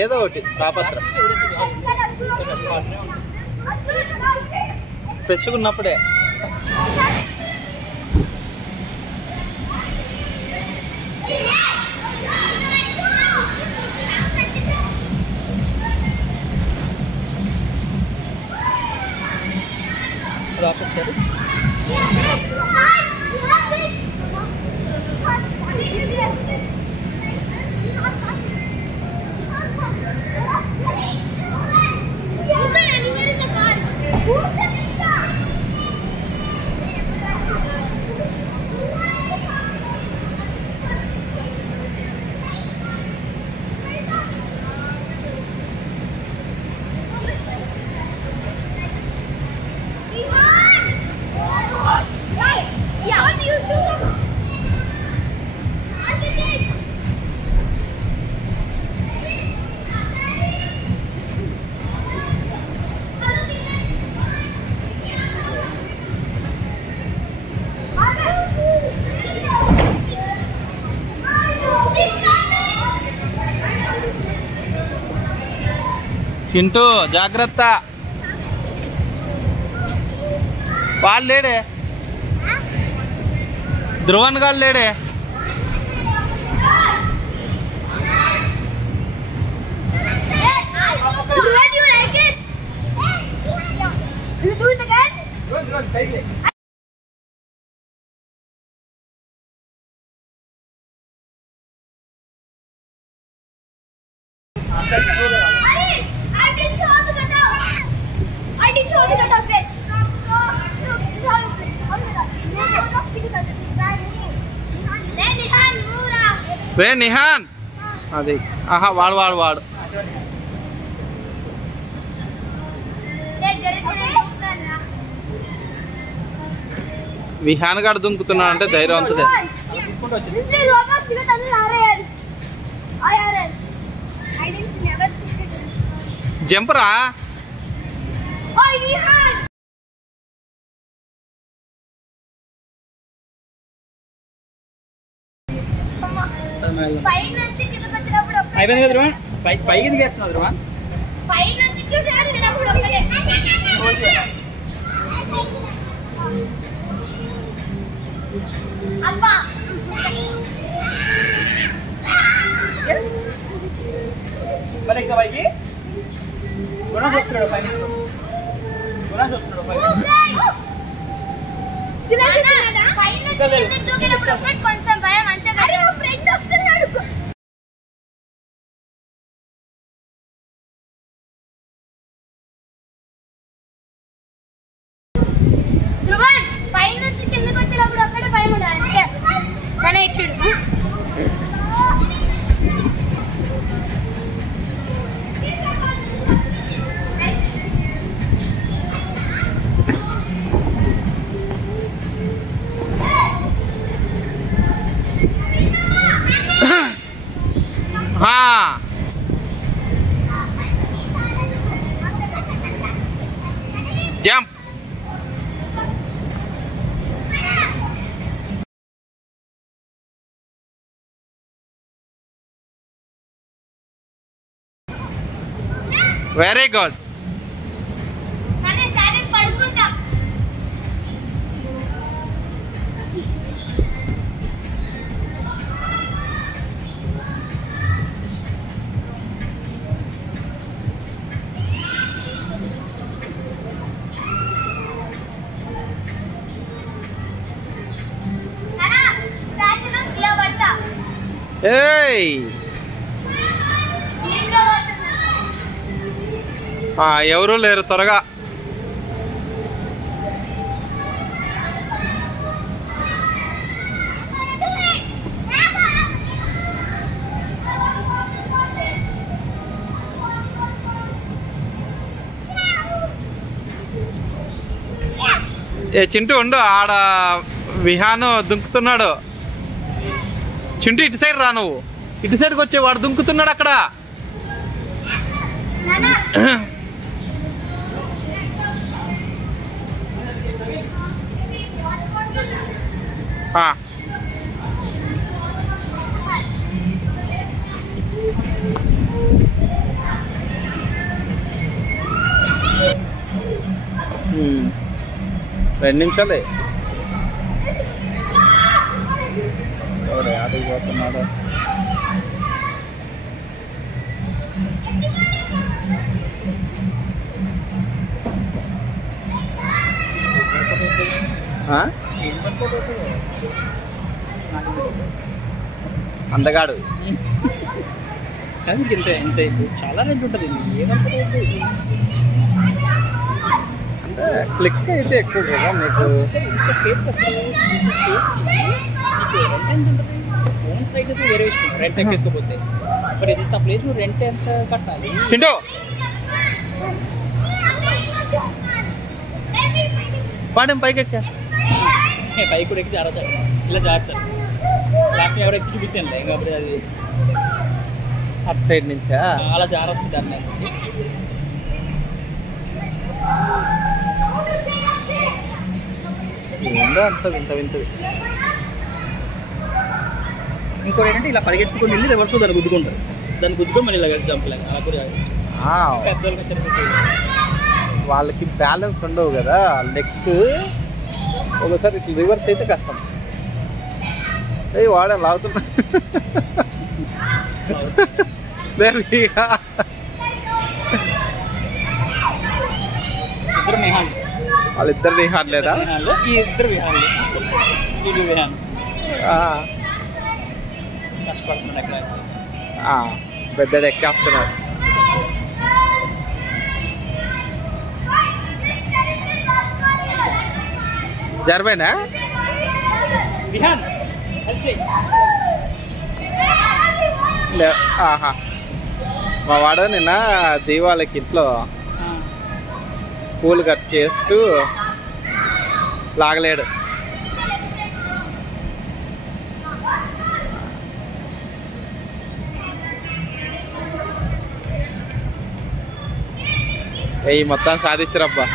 ఏదో ఒకటి తాపత్రం పెట్టుకున్నప్పుడే. రాకొచ్చారు చింటూ జాగ్రత్త. వాళ్ళు లేడే, ధ్రువన్ గారు లేడే. వే నిహాన్ అది ఆహా వాడు వాడు వాడు విహాన్ గాడు దుంకుతున్నాడు అంటే ధైర్యం అంతా జంపరా. అయిపోయింది కదా ధ్రువన్, పైకి దిగేస్తున్నావు ధ్రువన్. మరి ఇంకా పైకి గుణాస్ వస్తున్నాడు, పైన గుణాస్ వస్తున్నాడు కొంచెం భయం అంతే కదా. ఫ్రెండ్ వస్తున్నాడు. ధ్రువన్ పైన నుంచి కిందకి వచ్చేటప్పుడు ఒక్కడే భయం ఉండాలి అంతే. తనే ఇచ్చిండు. జంప్. Very good. ఎవరు లేరు త్వరగా. ఏ చింటూ ఉండు, ఆడ విహాను దుంకుతున్నాడు. చింటూ ఇటు సైడ్ రా, నువ్వు ఇటు సైడ్కి వచ్చే, వాడు దుంకుతున్నాడు అక్కడ. 2 నిమిషాలే. ఎవరు ఆటకి పోతున్నాడు? అందగాడు కానీ ఇంత ఇంత చాలా రేట్ ఉంటుంది. ఏమంటారు అంటే క్లిక్ అయితే ఎక్కువ కదా మీకు. ఇంత స్పేస్ ఫోన్ సైజ్ అయితే వేరే విషయం, రెంట్ ఎక్కేసుకోపోతే. మరి ఇంత ప్లేస్ నువ్వు రెంట్ ఎంత కట్టాలి? చింటూ పాడేం పైకి ఎక్కా? పైకి కూడా ఎక్కి జాగ్రత్త, ఇలా జాగ్రత్త. లాస్ట్ ఎవరు ఎక్కి చూపించాను ఇంకా అప్పుడు అది అటు సైడ్ నుంచా అలా జాగ్రత్త దాన్ని. ఏందో అంత వింత వింతది. ఇంకోటి ఏంటంటే ఇలా పరిగెత్తుకొని వెళ్ళి రివర్స్ దాన్ని గుద్దుకుంటారు. దాన్ని గుద్దుకొని మళ్ళీ ఇలా జంపులాగా అలా కూడా పెద్దోళ్ళకి సరిపోతుంది. వాళ్ళకి బ్యాలెన్స్ ఉండవు కదా లెగ్స్. ఒకసారి ఇట్లా రివర్స్ అయితే కష్టం. వాడే లాగుతున్నా వాళ్ళిద్దరు విహాన్ లేదా? ఈ ఇద్దరు విహాన్లు, ఇది విహాన్ కష్టపడుతున్నాడు ఎక్కడ పెద్దడు ఎక్కేస్తున్నారు. జరిపోయినా విహాన్ ఆహా. మా వాడు నిన్న దీవాళికి ఇంట్లో పూలు కట్ చేస్తూ లాగలేడు. మొత్తం సాధించరబ్బా.